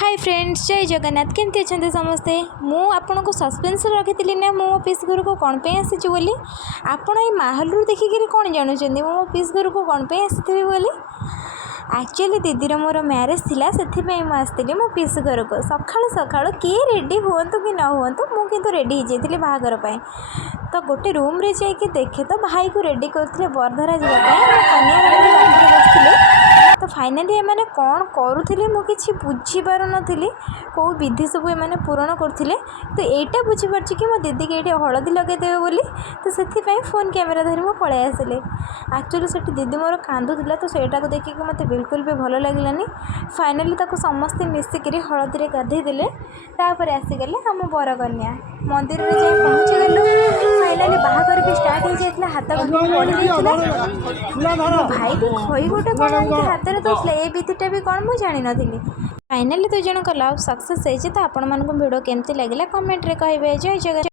Hi friends, जय जगन्नाथ। केमती अच्छा समस्ते। मु आपन को सस्पेन्स रखी ना मो पीस घर को कौन पे आसी बोली आपण ये माहौल देखिक कौन जानुच मो पीस घर को कौन पे आसी बोली। एक्चुअली दीदीर मोर मैरेज थिला से मुझे मो पीस घर को सका सका किए रेडी हूँ कि न हूँ मुझे रेडी हो जाती बाहागर तो गोटे रूम रे जाकि देखे तो भाई को रेडी करते बरधरा जावाई कन्या बसते तो फाइनाली एमाने कौन करुले मुझे बुझीपार नी कौ विधि सब एमाने पूरण करते तो यहाँ बुझीपार कि मो दीदी के ये हलदी लगेदेवे बोली तो से फोन कैमेरा धरी मुझे पलि आसिले। एक्चुअली से दीदी मोर कांदुला तो सेटा को देखिक मत बिल्कुल भी भल लगे। फाइनाली समस्ते मिसिक हलदी गाधे देले आसीगले आम बरकन्या मंदिर में जाए पहुँची गलु। फाइनाली बाहागर भी स्टार्ट हो जाता हाथ भाई भी खई गोटे कौन हाथ में तो ए विधिटा भी कौन मुझे जानी नी। फाइनाली 2 जन लव सक्सेस तो आपण भिडियो केमती लगे कमेंट रे कहे। जय जगन्नाथ।